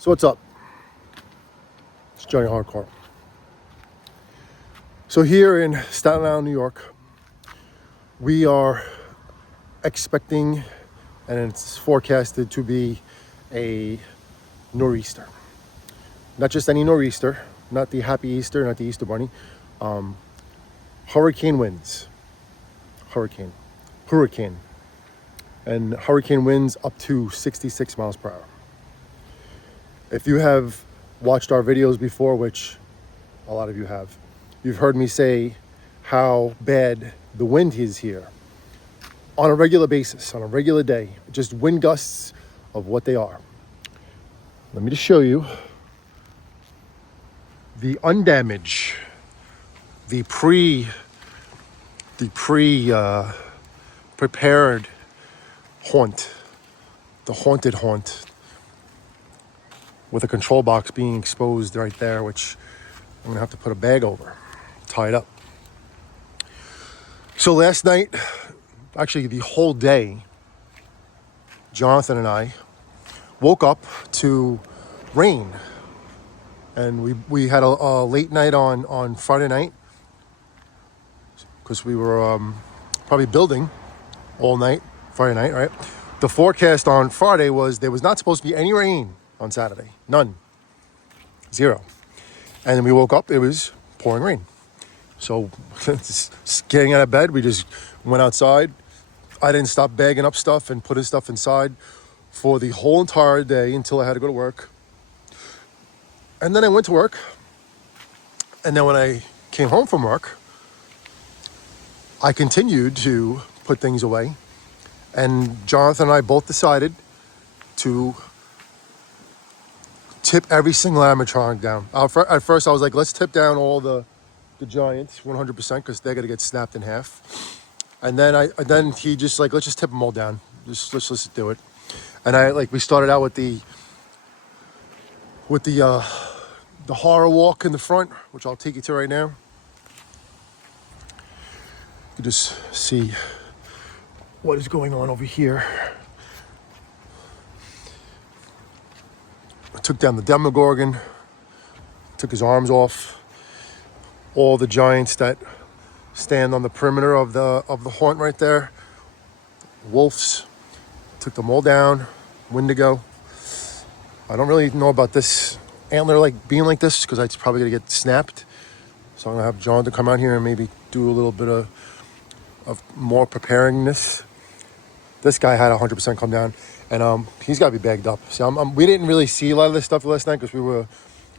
So what's up? It's Johnny Hardcore. So here in Staten Island, New York, we are expecting, and it's forecasted to be a nor'easter. Not just any nor'easter, not the happy Easter, not the Easter bunny. Hurricane winds. Hurricane. And hurricane winds up to 66 miles per hour. If you have watched our videos before, which a lot of you have, you've heard me say how bad the wind is here on a regular basis, on a regular day. Just wind gusts of what they are. Let me just show you the undamaged, the prepared haunt, the haunted haunt, with a control box being exposed right there, which I'm gonna have to put a bag over, tie it up. So last night, actually the whole day, Jonathan and I woke up to rain. And we had a late night on Friday night because we were probably building all night, Friday night, right? The forecast on Friday was there was not supposed to be any rain on Saturday. None. Zero. And then we woke up, it was pouring rain. So getting out of bed, we just went outside. I didn't stop bagging up stuff and putting stuff inside for the whole entire day until I had to go to work. And then I went to work. And then when I came home from work, I continued to put things away. And Jonathan and I both decided to tip every single animatronic down. At first I was like, let's tip down all the giants 100% because they're gonna get snapped in half. And then he just like, let's just tip them all down. Let's just do it. And we started out with the horror walk in the front, which I'll take you to right now. You just see what is going on over here. I took down the Demogorgon, took his arms off. All the giants that stand on the perimeter of the haunt right there. Wolves, took them all down. Wendigo. I don't really know about this antler being like this because it's probably gonna get snapped. So I'm gonna have John to come out here and maybe do a little bit of more preparingness. This guy had 100% come down, and he's got to be bagged up. So we didn't really see a lot of this stuff last night because we were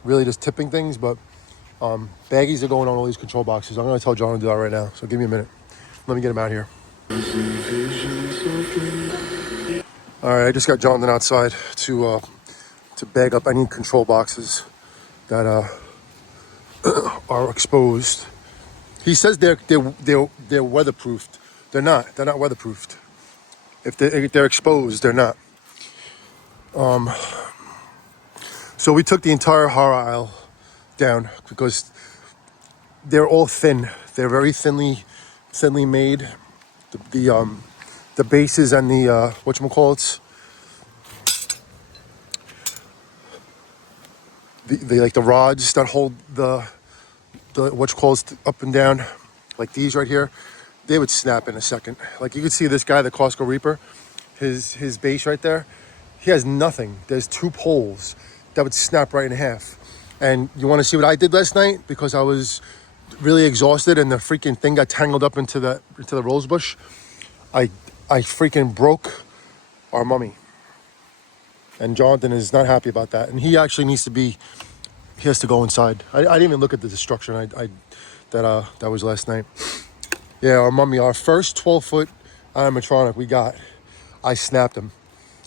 really just tipping things, but baggies are going on all these control boxes. I'm gonna tell John to do that right now. So give me a minute. Let me get him out here. All right, I just got Jonathan outside to bag up any control boxes that are exposed. He says they're weatherproofed. They're not. They're not weatherproofed. If they're exposed, they're not. So we took the entire horror aisle down because they're all thin. They're very thinly made. The bases and the whatchamacallits, the rods that hold the whatchamacallits up and down, like these right here, they would snap in a second. Like you could see this guy, the Costco Reaper, his base right there, he has nothing. There's two poles that would snap right in half. And you want to see what I did last night? Because I was really exhausted and the freaking thing got tangled up into the rose bush. I freaking broke our mummy. And Jonathan is not happy about that. And he actually he has to go inside. I didn't even look at the destruction that was last night. Yeah, our mummy, our first 12-foot animatronic we got, I snapped him.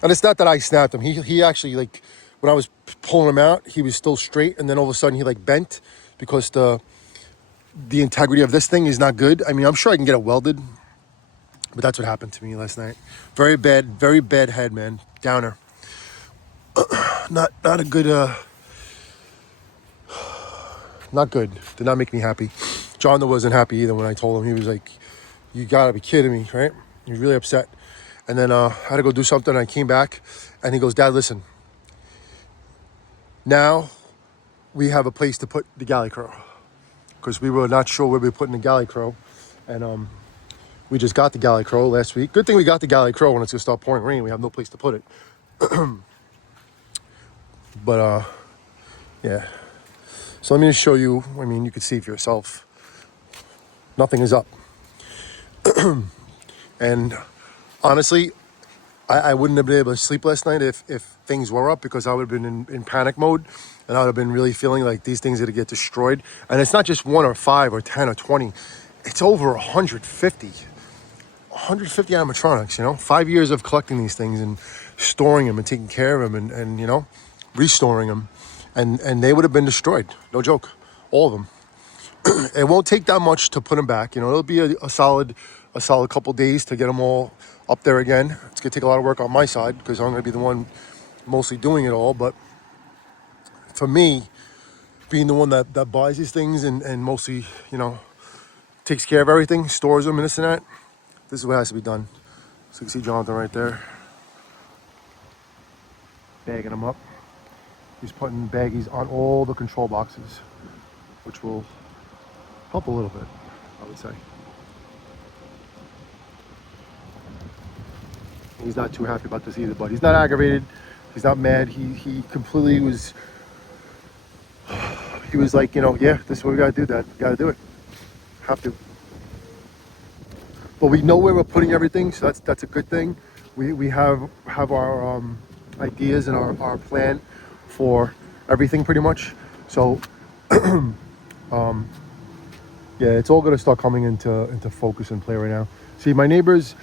And it's not that I snapped him. He actually, when I was pulling him out, he was still straight. And then all of a sudden he bent because the integrity of this thing is not good. I mean, I'm sure I can get it welded. But that's what happened to me last night. Very bad head, man. Downer. Not a good, not good. Did not make me happy. John wasn't happy either when I told him. He was like, you gotta be kidding me, right? He was really upset. And then I had to go do something. And I came back and he goes, Dad, listen. Now we have a place to put the galley crow because we were not sure where we were putting the galley crow, and we just got the galley crow last week. Good thing we got the galley crow when it's gonna start pouring rain. We have no place to put it. But yeah. So let me just show you. I mean, you can see for yourself. Nothing is up. And honestly, I wouldn't have been able to sleep last night if things were up, because I would have been in panic mode, and I would have been really feeling like these things are going to get destroyed. And it's not just 1 or 5 or 10 or 20. It's over 150 animatronics, 5 years of collecting these things and storing them and taking care of them and restoring them. And they would have been destroyed. No joke. All of them. It won't take that much to put them back. It'll be a solid couple days to get them all up there again. It's gonna take a lot of work on my side because I'm gonna be the one mostly doing it all. But for me, being the one that buys these things and mostly, takes care of everything, stores them and this and that, this is what has to be done. So you can see Jonathan right there, bagging them up. He's putting baggies on all the control boxes, which will help a little bit, I would say. He's not too happy about this either, but he's not aggravated. He's not mad. He completely was. He was like, yeah, this is what we gotta do. That we gotta do it. Have to. But we know where we're putting everything, so that's a good thing. We have our ideas and our plan for everything pretty much. So yeah, it's all gonna start coming into focus and play right now. See, my neighbors.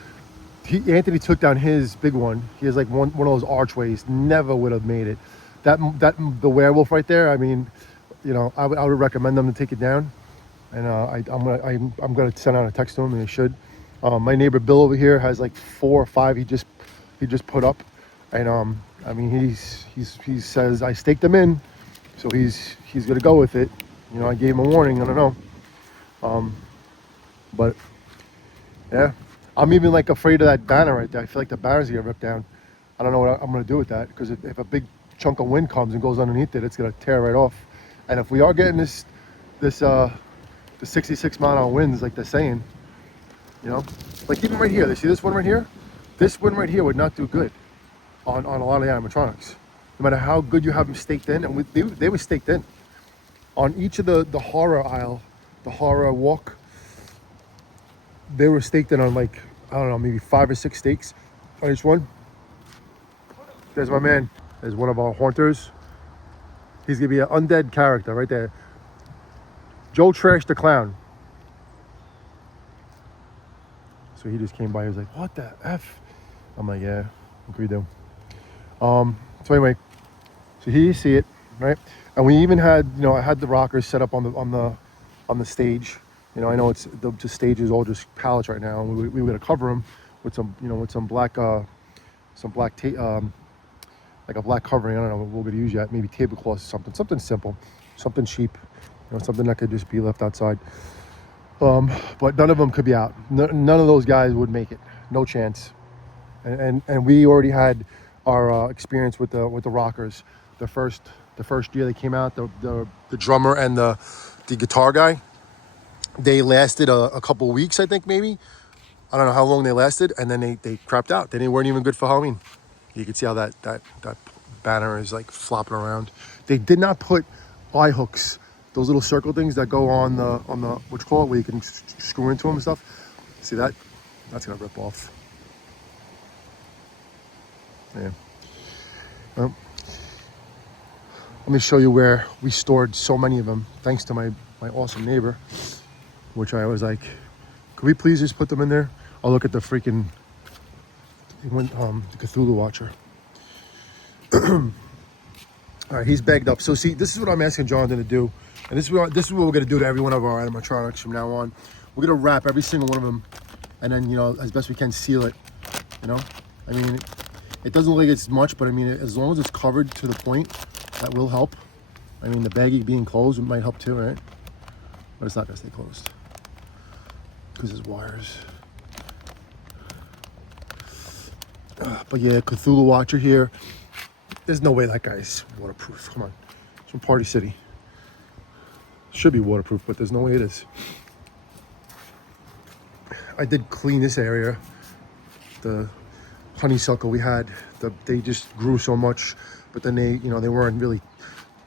Anthony took down his big one. He has like one of those archways. Never would have made it. The werewolf right there. I mean, I would recommend them to take it down. And I'm gonna send out a text to him, and they should. My neighbor Bill over here has like 4 or 5. He just put up, and I mean he says I staked them in, so he's gonna go with it. I gave him a warning. I don't know, but yeah. I'm even like afraid of that banner right there. I feel like the banner's gonna get ripped down. I don't know what I'm gonna do with that, because if a big chunk of wind comes and goes underneath it, it's gonna tear right off. And if we are getting the 66 mile an hour winds, like they're saying, like even right here, they see this one right here. This one right here would not do good on a lot of the animatronics, no matter how good you have them staked in. And they were staked in on each of the horror aisle, the horror walk. They were staked in on like, I don't know, maybe 5 or 6 stakes on each one. There's my man. There's one of our haunters. He's gonna be an undead character right there. Joe Trash the Clown. So he just came by. He was like, "What the f?" I'm like, "Yeah, what can we do?" So anyway, so here you see it, right? And we even had, I had the rockers set up on the stage. I know the stage is all just pallets right now, and we were gonna cover them with some black tape, like a black covering. I don't know what we're gonna use yet. Maybe tablecloths or something simple, something cheap, something that could just be left outside. But none of them could be out. None of those guys would make it. No chance. And we already had our experience with the rockers. The first year they came out, the drummer and the guitar guy. They lasted a couple weeks, I think, maybe. I don't know how long they lasted, and then they crapped out. They weren't even good for Halloween. You can see how that banner is like flopping around. They did not put eye hooks, those little circle things that go on the what you call it, where you can screw into them and stuff. See that? That's gonna rip off. Yeah. Well, let me show you where we stored so many of them, thanks to my awesome neighbor. Which I was like, could we please just put them in there? I'll look at the freaking the Cthulhu Watcher. All right, he's bagged up. So see, this is what I'm asking Jonathan to do, and this is what we're gonna do to every one of our animatronics from now on. We're gonna wrap every single one of them, and then as best we can seal it. I mean, it doesn't look like it's much, but I mean, as long as it's covered to the point, that will help. I mean, the baggie being closed might help too, right? But it's not gonna stay closed because there's wires. But yeah, Cthulhu Watcher here. There's no way that guy's waterproof. Come on. It's from Party City. Should be waterproof, but there's no way it is. I did clean this area. The honeysuckle we had, they just grew so much, but then they weren't really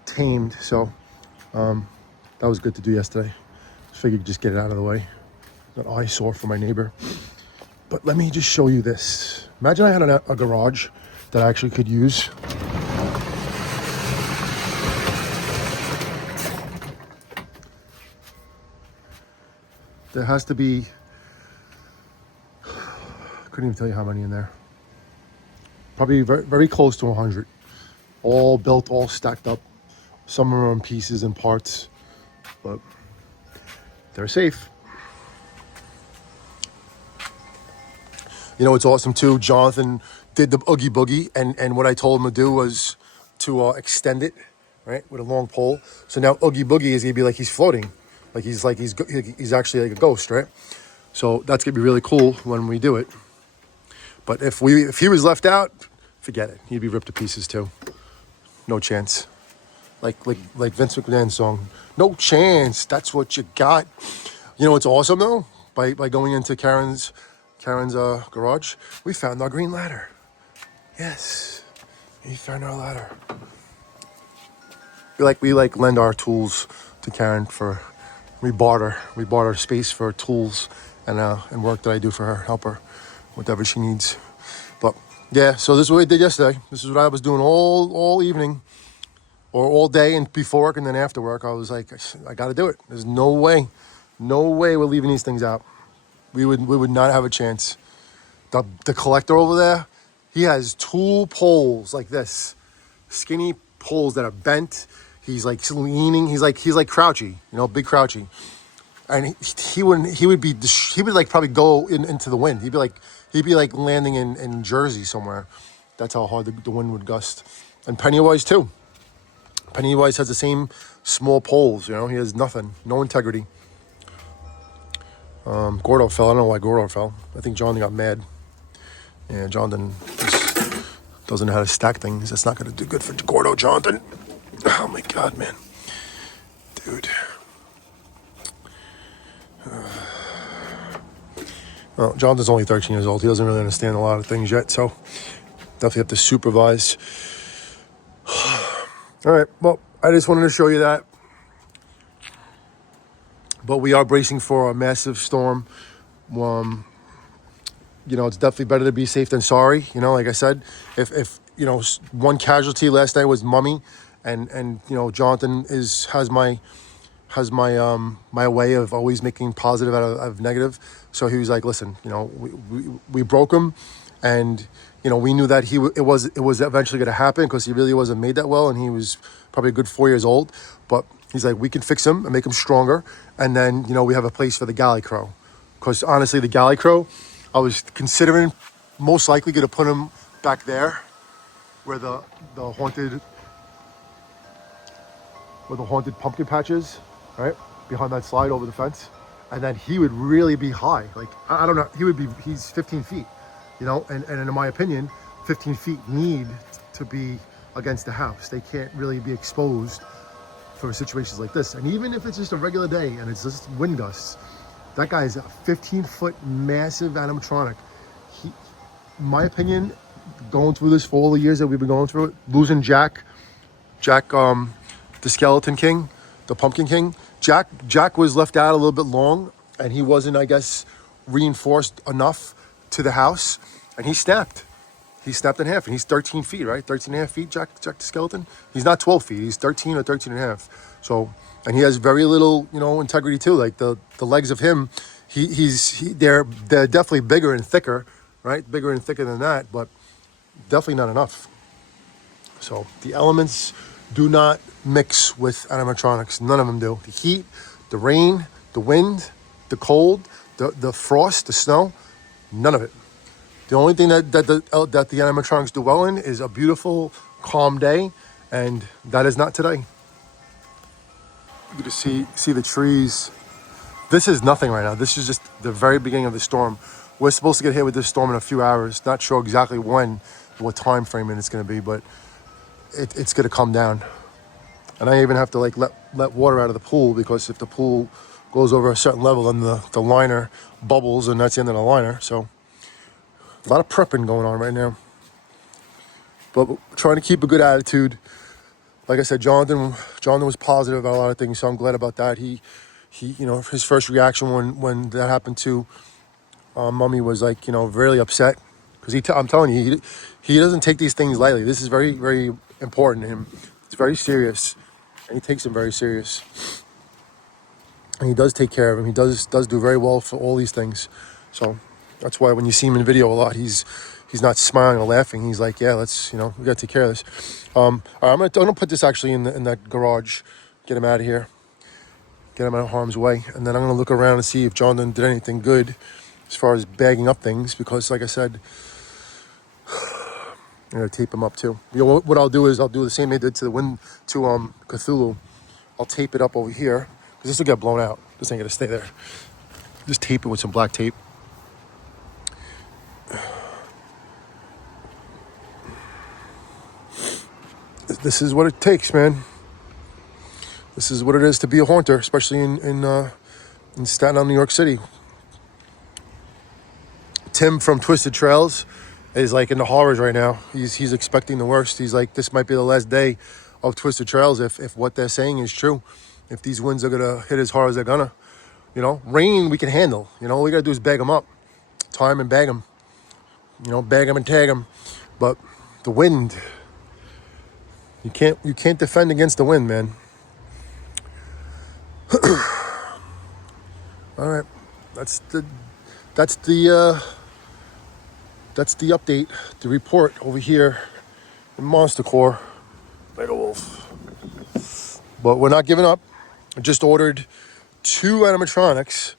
tamed. So that was good to do yesterday. Just figured just get it out of the way. An eyesore for my neighbor. But let me just show you this. Imagine I had a garage that I actually could use. There has to be, couldn't even tell you how many in there. Probably very, very close to 100. All built, all stacked up. Some are in pieces and parts, but they're safe. You know, it's awesome too. Jonathan did the Oogie Boogie, and what I told him to do was to extend it, right, with a long pole. So now Oogie Boogie is gonna be like he's floating, he's actually like a ghost, right? So that's gonna be really cool when we do it. But if he was left out, forget it. He'd be ripped to pieces too. No chance. Like Vince McMahon's song, "No chance." That's what you got. You know what's awesome though? By going into Karen's garage, we found our green ladder. Yes, we found our ladder. We lend our tools to Karen for we barter space for tools and work that I do for her, help her whatever she needs. But yeah, so this is what I did yesterday. This is what I was doing all evening or all day and before work and then after work. I was like, I got to do it. There's no way we're leaving these things out. We would not have a chance. The collector over there, he has tool poles like this, skinny poles that are bent. He's like leaning. He's like Crouchy, big Crouchy, and he would like probably go into the wind. He'd be like landing in Jersey somewhere. That's how hard the wind would gust. And Pennywise too. Pennywise has the same small poles. He has nothing, no integrity. Gordo fell. I don't know why Gordo fell. I think John got mad. Yeah, Jonathan doesn't know how to stack things. That's not going to do good for Gordo, Jonathan. Oh my God, man. Dude. Well, Jonathan's only 13 years old. He doesn't really understand a lot of things yet, so definitely have to supervise. All right, well, I just wanted to show you that. But we are bracing for a massive storm. It's definitely better to be safe than sorry. Like I said, if one casualty last night was Mummy, and Jonathan has my my way of always making positive out of negative. So he was like, listen, we broke him, and we knew that it was eventually going to happen because he really wasn't made that well, and he was probably a good 4 years old. But he's like, we can fix him and make him stronger, and then we have a place for the galley crow, because honestly, the galley crow, I was considering most likely going to put him back there where the haunted pumpkin patch is, right? Behind that slide over the fence. And then he would really be high. Like, I don't know, he's 15 feet, and in my opinion, 15 feet need to be against the house. They can't really be exposed for situations like this. And even if it's just a regular day and it's just wind gusts, that guy is a 15-foot massive animatronic. In my opinion, going through this for all the years that we've been going through it, losing Jack, the Skeleton King, the Pumpkin King. Jack was left out a little bit long, and he wasn't, I guess, reinforced enough to the house, and he snapped. He snapped in half, and he's 13 feet, right? 13 and a half feet, Jack the Skeleton. He's not 12 feet. He's 13 or 13 and a half. So, and he has very little, integrity too. Like the legs of him, they're definitely bigger and thicker, right? Bigger and thicker than that, but definitely not enough. So the elements do not mix with animatronics. None of them do. The heat, the rain, the wind, the cold, the frost, the snow, none of it. The only thing that the animatronics do well in is a beautiful, calm day, and that is not today. You can see the trees. This is nothing right now. This is just the very beginning of the storm. We're supposed to get hit with this storm in a few hours. Not sure exactly when, what time frame it's going to be, but it's going to come down. And I even have to like let water out of the pool, because if the pool goes over a certain level, then the liner bubbles, and that's the end of the liner. So a lot of prepping going on right now, but trying to keep a good attitude. Like I said, Jonathan was positive about a lot of things, so I'm glad about that. He, his first reaction when that happened to Mummy was like, really upset, because I'm telling you, he doesn't take these things lightly. This is very, very important to him. It's very serious, and he takes them very serious. And he does take care of him. He does do very well for all these things. So that's why when you see him in video a lot, he's not smiling or laughing. He's like, yeah, let's, we got to take care of this. All right, I'm gonna put this actually in that garage, get him out of here, get him out of harm's way, and then I'm gonna look around and see if Jonathan did anything good as far as bagging up things, because like I said, I'm gonna tape him up too. What I'll do is I'll do the same they did to Cthulhu. I'll tape it up over here, because this will get blown out. This ain't gonna stay there. Just tape it with some black tape. This is what it takes, man. This is what it is to be a haunter, especially in Staten Island, New York City. Tim from Twisted Trails is like in the horrors right now. He's expecting the worst. He's like, this might be the last day of Twisted Trails if what they're saying is true. If these winds are gonna hit as hard as they're gonna. Rain we can handle. All we gotta do is bag them up, tie them and bag them. Bag them and tag them. But the wind, you can't defend against the wind, man. All right, that's the update, the report over here in Monster Core. Mega Wolf. But we're not giving up. I just ordered 2 animatronics.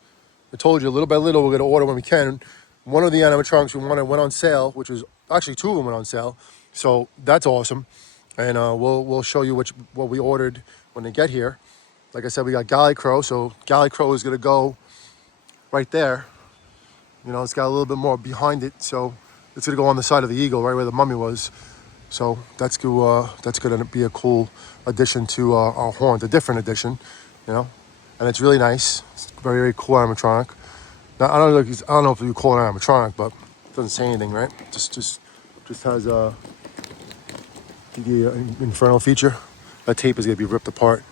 I told you, little by little, we're going to order when we can. One of the animatronics we wanted went on sale, which was actually 2 of them went on sale. So that's awesome. And we'll show you what we ordered when they get here. Like I said, we got Galley Crow. So Galley Crow is going to go right there. It's got a little bit more behind it. So it's going to go on the side of the eagle, right where the mummy was. So that's going to be a cool addition to our haunt, a different addition, And it's really nice. It's a very, very cool animatronic. Now, I don't know if you call it an animatronic, but it doesn't say anything, right? Just has the infernal feature. That tape is going to be ripped apart.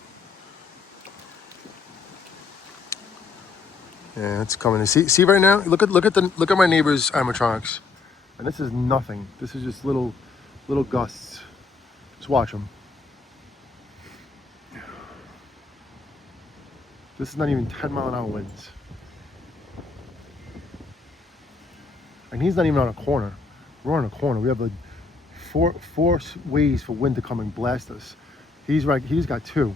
Yeah, it's coming. See right now? Look at my neighbor's animatronics, and this is nothing. This is just little gusts. Just watch them. This is not even 10-mile-an-hour winds. And he's not even on a corner. We're on a corner. We have four ways for wind to come and blast us. He's got 2.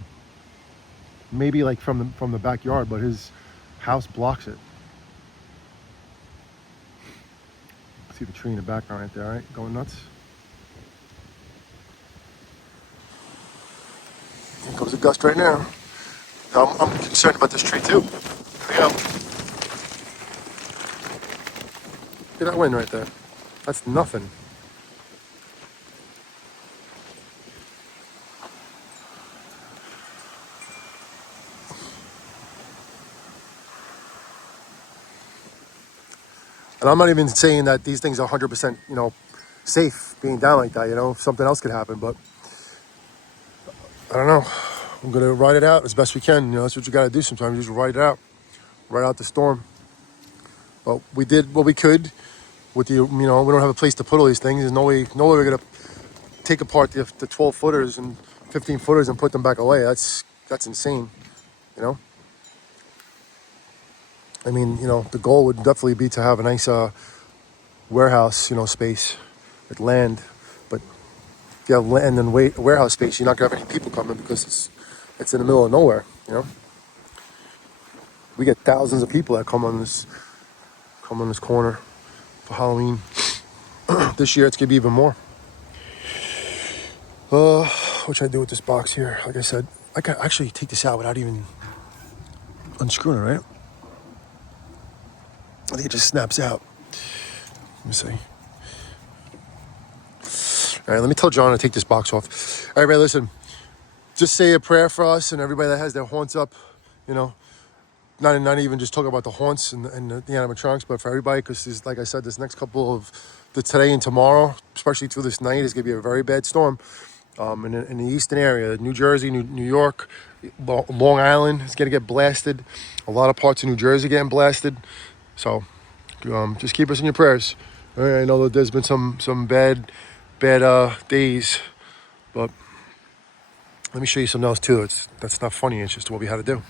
Maybe like from the backyard, but his house blocks it. See the tree in the background right there, right? Going nuts. Here comes a gust right now. I'm concerned about this tree too. There you go. Look at that wind right there. That's nothing. And I'm not even saying that these things are 100%, safe being down like that. Something else could happen, but I don't know. I'm gonna ride it out as best we can. That's what you gotta do sometimes. You just ride it out, ride out the storm. But we did what we could with we don't have a place to put all these things. There's no way we're gonna take apart the 12 footers and 15 footers and put them back away. That's insane. I mean, the goal would definitely be to have a nice warehouse, space with land. But if you have land and warehouse space, you're not gonna have any people coming, because it's in the middle of nowhere. We get thousands of people that come on this corner for Halloween. This year it's gonna be even more. What should I do with this box here? Like I said, I can actually take this out without even unscrewing it, right? I think it just snaps out. Let me see. All right, let me tell John to take this box off. All right, listen. just say a prayer for us and everybody that has their haunts up, you know, not even just talking about the haunts and the animatronics, but for everybody, because like I said, this next couple of the today and tomorrow, especially through this night, is going to be a very bad storm. In the eastern area, New Jersey, New York, Long Island is going to get blasted. A lot of parts of New Jersey getting blasted. So just keep us in your prayers. I know that there's been some bad days, but let me show you something else too. That's not funny. It's just what we had to do.